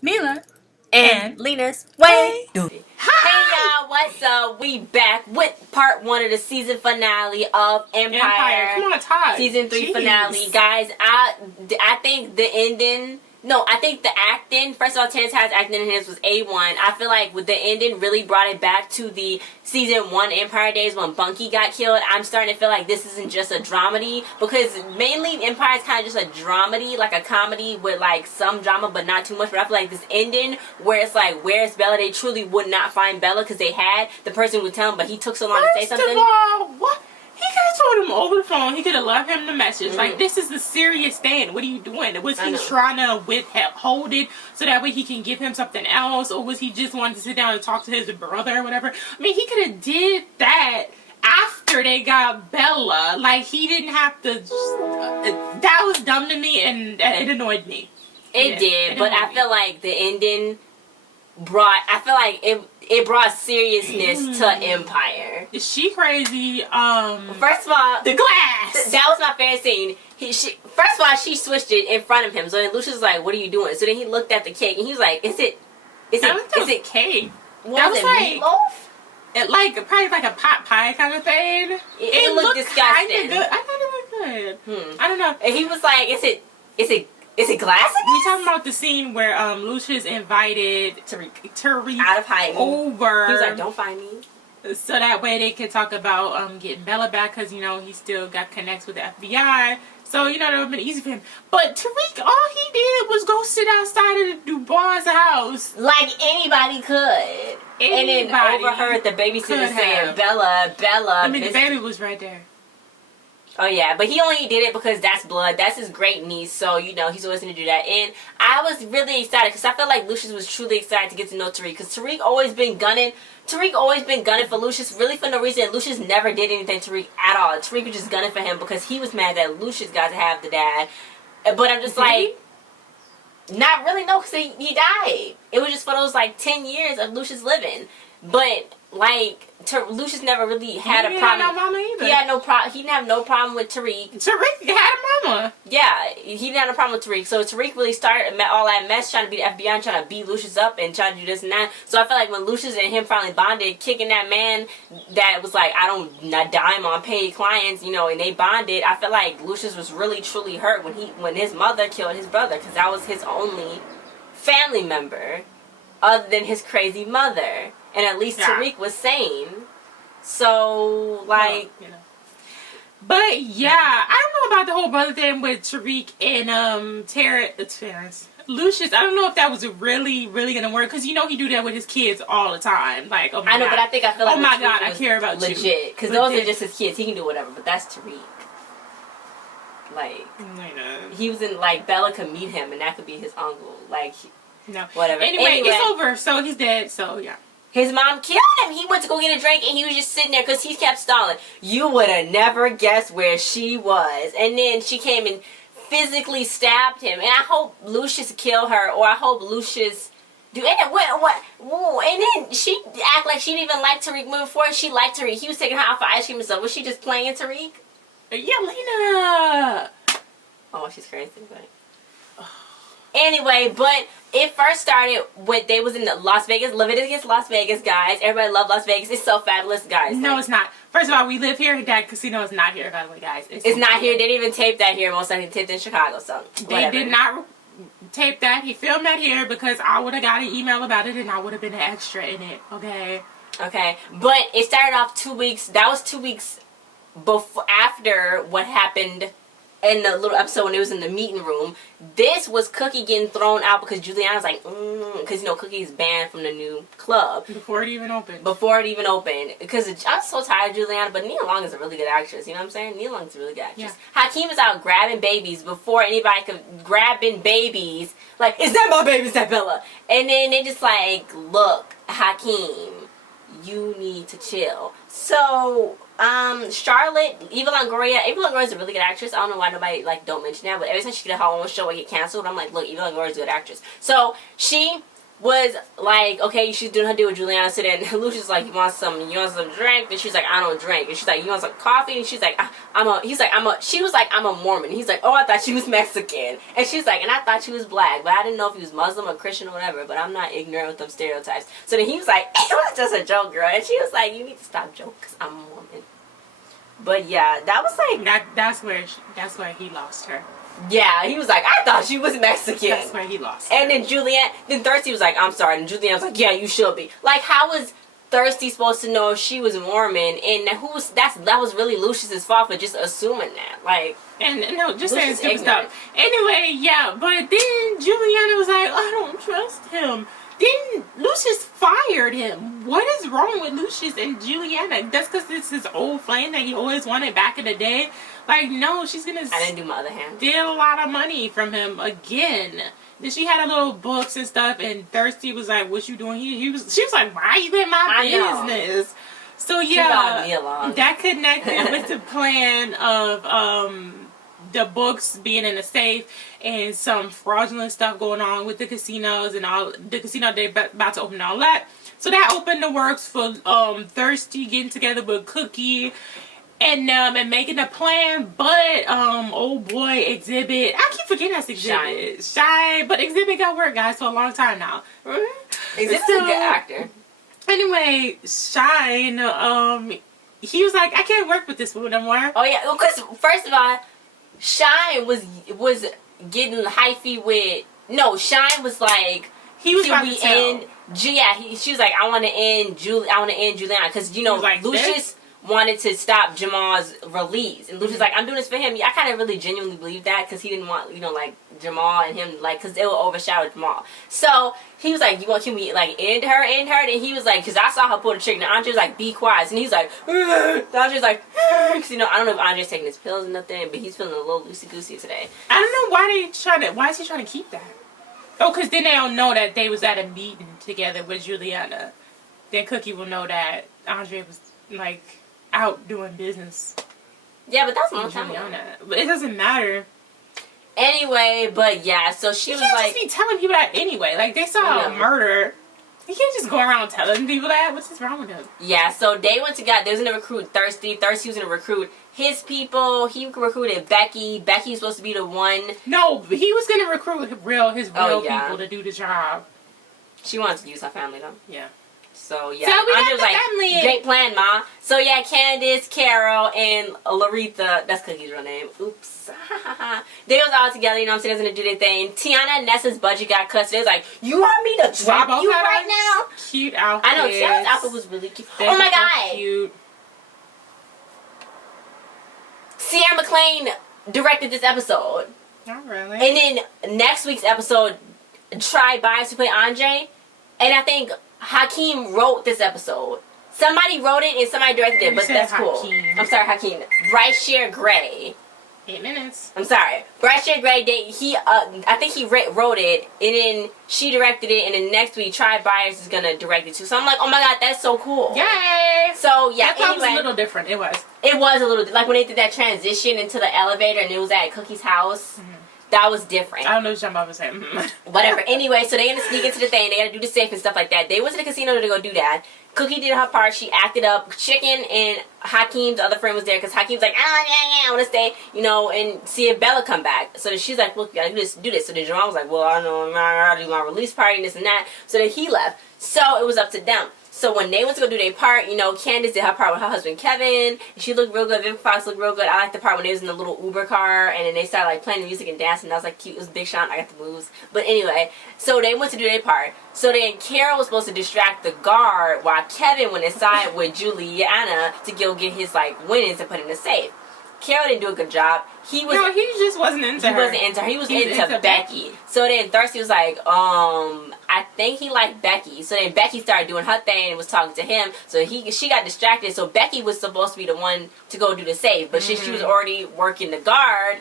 Mila, and Lena's Way. Hey y'all, what's up? We back with part 1 of the season finale of Empire. Come on, Todd. Season 3 Jeez. finale. Guys, I think the ending... No, I think the acting... First of all, Terrence Howard's acting in his was A1. I feel like with the ending really brought it back to the season 1 Empire days when Bunky got killed. I'm starting to feel like this isn't just a dramedy, because mainly Empire is kind of just a dramedy, like a comedy with like some drama but not too much. But I feel like this ending where it's like, where's Bella? They truly would not find Bella because they had the person who would tell them, but he took so long to say something. First of all, what? He could have told him over the phone. He could have left him the message. Like, this is the serious thing. What are you doing? Was he trying to withhold it so that way he can give him something else? Or was he just wanting to sit down and talk to his brother or whatever? I mean, he could have did that after they got Bella. Like, he didn't have to... that was dumb to me, and it annoyed me. It did, but I feel like the ending brought... I feel like it brought seriousness to Empire. Is she crazy? First of all, the glass. That was my favorite scene. First of all, she switched it in front of him. So then Lucius was like, "What are you doing?" So then he looked at the cake and he was like, "Is it cake? That was like meatloaf? It probably like a pot pie kind of thing. It looked disgusting. Good. I thought it looked good. I don't know. And he was like, "Is it glass?" We talking about the scene where Lucius invited Tariq out of hiding over. He was like, "Don't find me." So that way they could talk about getting Bella back, because you know he still got connects with the FBI. So you know that would have been easy for him. But Tariq, all he did was go sit outside of Dubois' house, like anybody could. And then overheard the babysitter saying, "Bella, Bella." I mean, the baby was right there. Oh yeah, but he only did it because that's blood. That's his great niece, so you know he's always going to do that. And I was really excited because I felt like Lucius was truly excited to get to know Tariq, because Tariq always been gunning. Tariq always been gunning for Lucius, really for no reason. Lucius never did anything to Tariq at all. Tariq was just gunning for him because he was mad that Lucius got to have the dad. But I'm just like, not really, no, because he died. It was just for those like 10 years of Lucius living. But like, Lucius never really had a problem. He didn't have no mama either. He had no problem. He didn't have no problem with Tariq. Tariq had a mama. Yeah, he didn't have no problem with Tariq. So Tariq really started all that mess, trying to be the FBI and trying to beat Lucius up and trying to do this and that. So I feel like when Lucius and him finally bonded, kicking that man that was like, I don't dime on paid clients, you know, and they bonded. I feel like Lucius was really truly hurt when his mother killed his brother, because that was his only family member other than his crazy mother. And at least Tariq was sane. So, like... Well, you know. But, yeah, I don't know about the whole brother thing with Tariq and Terrence. Lucius, I don't know if that was really going to work. Because, you know, he do that with his kids all the time. Like, oh my God. I know, but I feel like... Oh my God, I care about you. Legit. Because those are just his kids. He can do whatever. But that's Tariq. Like... I know. He was in, like, Bella could meet him. And that could be his uncle. Like... No. Whatever. Anyway, it's over. So, he's dead. So, yeah. His mom killed him. He went to go get a drink and he was just sitting there because he kept stalling. You would have never guessed where she was. And then she came and physically stabbed him. And I hope Lucius killed her, or I hope Lucius do. And what? And then she act like she didn't even like Tariq moving forward. She liked Tariq. He was taking her out for ice cream and stuff. Was she just playing Tariq? Yeah, Lena. Oh, she's crazy, but... Anyway, but it first started when they was in Las Vegas. Leviticus, Las Vegas, guys. Everybody love Las Vegas. It's so fabulous, guys. No, it's not. First of all, we live here. That casino is not here, by the way, guys. It's not here. They didn't even tape that here. Most likely taped in Chicago, so whatever. They did not tape that. He filmed that here because I would have got an email about it and I would have been an extra in it, okay? Okay, but it started off 2 weeks. That was 2 weeks before, after what happened in the little episode when it was in the meeting room. This was Cookie getting thrown out because Juliana's like, because you know Cookie's banned from the new club. Before it even opened. Because I'm so tired of Juliana, but Nia Long is a really good actress, you know what I'm saying? Nia Long is a really good actress. Yeah. Hakeem is out grabbing babies before anybody could, grabbing babies. Like, is that my baby, is that Bella? And then they just like, look, Hakeem, you need to chill. So... Charlotte, Eva Longoria is a really good actress. I don't know why nobody, like, don't mention that, but every time she get her own show, it get canceled. I'm like, look, Eva Longoria is a good actress. So, she was like, okay, she's doing her deal with Juliana. So then Lucius like, you want some drink? And she's like, I don't drink. And she's like, you want some coffee? And she's like, she was like, I'm a Mormon. He's like, oh, I thought she was Mexican. And she's like, and I thought she was black, but I didn't know if he was Muslim or Christian or whatever, but I'm not ignorant with them stereotypes. So then he was like, it was just a joke, girl. And she was like, you need to stop joking because I'm a Mormon. But yeah, that was like, that's where he lost her. yeah, he was like, I thought she was Mexican. That's where he lost her. And then Thirsty was like, I'm sorry. And Julianne was like, yeah, you should be. Like, how was Thirsty supposed to know if she was Mormon? And that was really Lucius's fault for just assuming that. Like, and no, just saying stupid stuff. Anyway, yeah, but then Juliana was like, I don't trust him. Then Lucius fired him. What is wrong with Lucius and Juliana? That's because it's his old flame that he always wanted back in the day. Like, no, she's gonna I didn't do my other hand. Steal a lot of money from him again. Then she had a little books and stuff, and Thirsty was like, what you doing here? She was like, why are you in my business? So yeah, that connected with the plan of the books being in the safe and some fraudulent stuff going on with the casinos and all the casino they're about to open, all that. So that opened the works for Thirsty getting together with Cookie and making a plan. But old boy Exhibit, I keep forgetting that's Exhibit. Shy, but Exhibit got work, guys, for a long time now. Exhibit's a good actor. Anyway, Shine, he was like, I can't work with this fool no more. Oh yeah, because first of all, Shine was getting hyphy with Shine was like, he was about to end. She was like, I want to end Juliana because like, Lucius wanted to stop Jamal's release, and Lucius like, I'm doing this for him. Yeah, I kind of really genuinely believe that because he didn't want like Jamal and him like because it will overshadow Jamal. So he was like, can we like end her? And he was like, because I saw her pull the trigger. And Andre was like, be quiet, and he's like, Andre's like, because I don't know if Andre's taking his pills or nothing, but he's feeling a little loosey goosey today. I don't know why is he trying to keep that? Oh, because then they don't know that they was at a meeting together with Juliana. Then Cookie will know that Andre was like out doing business. Yeah, but that's one time. But it doesn't matter. Anyway, but yeah, so she was like, you can't just be telling people that anyway. Like, they saw a murder. You can't just go around telling people that. What's wrong with him? Yeah, so they was going to recruit Thirsty. Thirsty was going to recruit his people. He recruited Becky. Becky's supposed to be the one. No, he was going to recruit his real people to do the job. She wanted to use her family, though. Yeah. So, yeah. So we got the like, family. Great plan, Ma. So, yeah, Candace, Carol, and Laretha. That's Cookie's real name. Oops. They was all together, you know what I'm saying? They was going to do their thing. Tiana and Nessa's budget got cut. So, they was like, you want me to drop you right now? Cute outfit. I know. Tiana's outfit was really cute. Oh, my God. Cute. Sierra McLean directed this episode. Not really. And then next week's episode, tried Bias to play Andre. And I think Hakeem wrote this episode. Somebody wrote it and somebody directed it, but that's cool. I'm sorry, Hakeem. Bryce Shear Gray. 8 minutes. I'm sorry. Bryce Shear Gray, I think he wrote it, and then she directed it, and then next week, Tribe Byers is going to direct it too. So I'm like, oh my God, that's so cool. Yay! So, yeah, that was a little different. It was. It was a little, like when they did that transition into the elevator, and it was at Cookie's house. Mm-hmm. That was different. I don't know what you're saying. Whatever. Anyway, so they're going to sneak into the thing. They got to do the safe and stuff like that. They went to the casino to go do that. Cookie did her part. She acted up. Chicken and Hakeem's other friend was there because Hakeem's like, I want to stay, and see if Bella come back. So then she's like, look, you got to do this. So then Jerome was like, well, I know, I got to do my release party and this and that. So then he left. So it was up to them. So when they went to go do their part, Candace did her part with her husband Kevin. And she looked real good. Vivica Fox looked real good. I liked the part when they was in the little Uber car and then they started like playing the music and dancing. That was like cute. It was Big Sean. I got the moves. But anyway, so they went to do their part. So then Carol was supposed to distract the guard while Kevin went inside with Juliana to go get his like winnings and put in the safe. Carol didn't do a good job. He just wasn't into her. He wasn't into her. He was into Becky. So then Thirsty was like, I think he liked Becky. So then Becky started doing her thing and was talking to him. So she got distracted. So Becky was supposed to be the one to go do the save. But since she was already working the guard,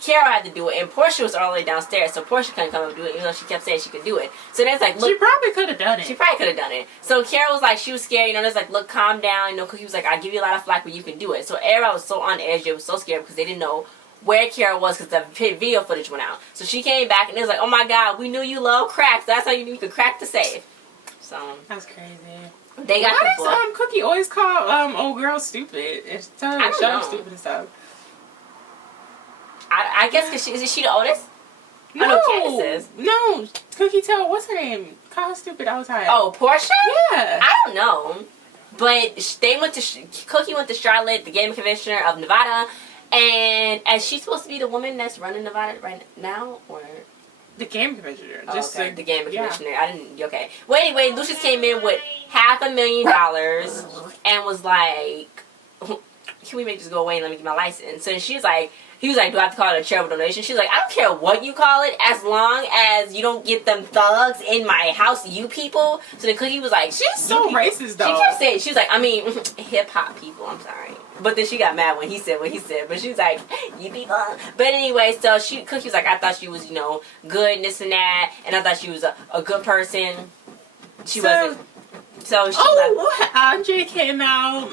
Carol had to do it. And Portia was all the way downstairs. So Portia couldn't come and do it, even though she kept saying she could do it. So then it's like, look. She probably could have done it. She probably could have done it. So Carol was like, she was scared. There's like, look, calm down. Cookie was like, I give you a lot of flack, but you can do it. So everybody was so on edge. They were so scared because they didn't know where Kara was because the video footage went out. So she came back and it was like, oh my god, we knew you love crack. So that's how you knew you could crack the safe. So that's crazy. They got Why the does book. Cookie always call old girl stupid? It's telling her show stupid and stuff. I guess because is she the oldest? No, oh, no, Candace is. No, Cookie tell what's her name? Call her stupid all the time. Oh, Portia? Yeah. I don't know. But they went to Cookie went to Charlotte, the gaming commissioner of Nevada, and is she supposed to be the woman that's running Nevada right now, or the game commissioner? Oh, just okay. The game commissioner. Yeah. I didn't. Okay. Well, anyway, Lucious came in with $500,000 and was like, "Can we make this go away and let me get my license?" So she's like. He was like, do I have to call it a charitable donation? She's like, I don't care what you call it as long as you don't get them thugs in my house, you people. So then Cookie was like, she's so racist, though. She kept saying, she was like, I mean, hip-hop people, I'm sorry. But then she got mad when he said what he said. But she was like, you people. But anyway, so Cookie was like, I thought she was, you know, good and this and that. And I thought she was a good person. She wasn't. So she like, Andre came out.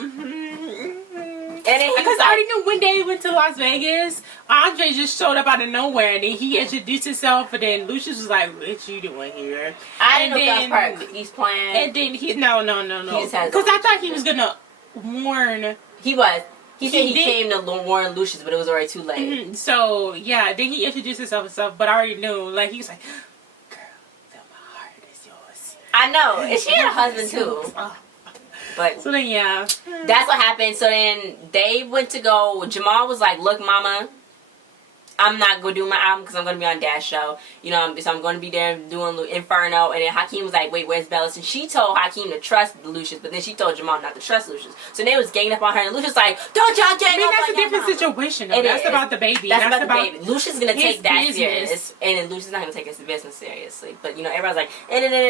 And then because I already knew when they went to Las Vegas, Andre just showed up out of nowhere and then he introduced himself and then Lucious was like, what you doing here? I didn't know that was part of Cookie's plan. And then no. Because I thought he was going to warn. He was. He said he came to warn Lucious, but it was already too late. Mm-hmm. So, yeah, then he introduced himself and stuff, but I already knew. Like, he was like, girl, feel my heart is yours. I know. And she had a husband, too. But so then, yeah. That's what happened. So then they went to go. Jamal was like, look, mama, I'm not going to do my album because I'm going to be on Dad's show. You know, so I'm going to be there doing Inferno. And then Hakeem was like, wait, where's Bellis? And she told Hakeem to trust Lucious, but then she told Jamal not to trust Lucious. So they was ganging up on her. And Lucious was like, don't y'all gang up that's on a different situation. That's about the baby. That's about the baby. Lucious is going to take that business serious. And then Lucious is not going to take his business seriously. But, you know, everybody's like,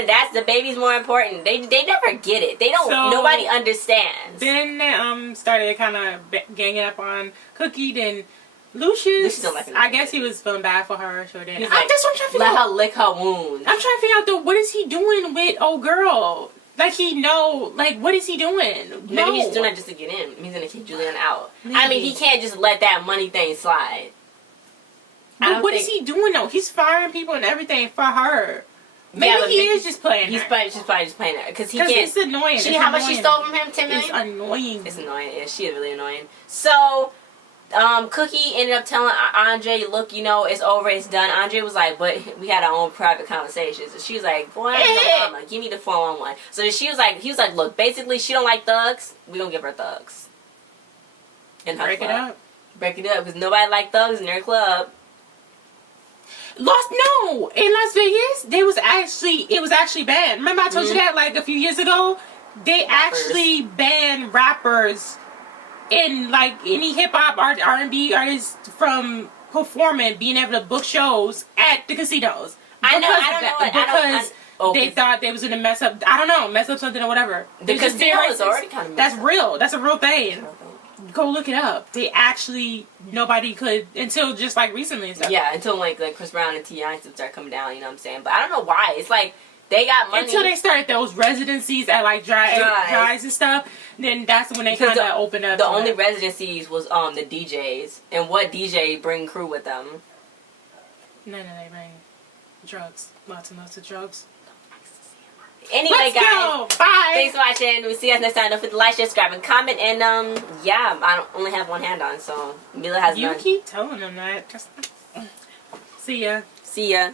that's the baby's more important. They never get it. They don't, nobody understands. Then they started kind of ganging up on Cookie. Then Lucious, I guess he was feeling bad for her. So then, that's what I'm trying to figure out. Let her lick her wounds. I'm trying to figure out though, what is he doing with old girl? Like what is he doing? Maybe he's doing that just to get in. He's gonna keep Julian out. Maybe. I mean, he can't just let that money thing slide. But what is he doing though? He's firing people and everything for her. Maybe he is just playing. He's probably just playing her because he can't. It's annoying. She how much she stole from him? 10 million. It's annoying. It's annoying. Yeah, she is really annoying. So. Cookie ended up telling Andre, look, you know, it's over, it's done. Andre was like, but we had our own private conversations. And she was like, boy, mama, give me the 411. So then he was like, look, basically, she don't like thugs. We gonna give her thugs. In her Break club. it up. Break it up, because nobody like thugs in their club. In Las Vegas, it was actually banned. Remember I told you that like a few years ago? They actually banned rappers and like any hip hop R&B artists from performing, being able to book shows at the casinos. Because they thought they was gonna mess up something or whatever. The casino is already kind of that's real. That's a real thing. Go look it up. They actually nobody could until just like recently and stuff. Yeah, until like Chris Brown and T.I. start coming down. You know what I'm saying? But I don't know why. It's like. They got money. Until they started those residencies at like drives and stuff, then that's when they kind of opened up. The only residencies was the DJs. And what DJ bring crew with them? No, they bring drugs. Lots and lots of drugs. Anyway, guys. Go. Bye. Thanks for watching. We'll see you guys next time. Don't forget to like, share, subscribe, and comment. And yeah, I only have one hand on, so Mila has none. You keep telling them that. Just see ya. See ya.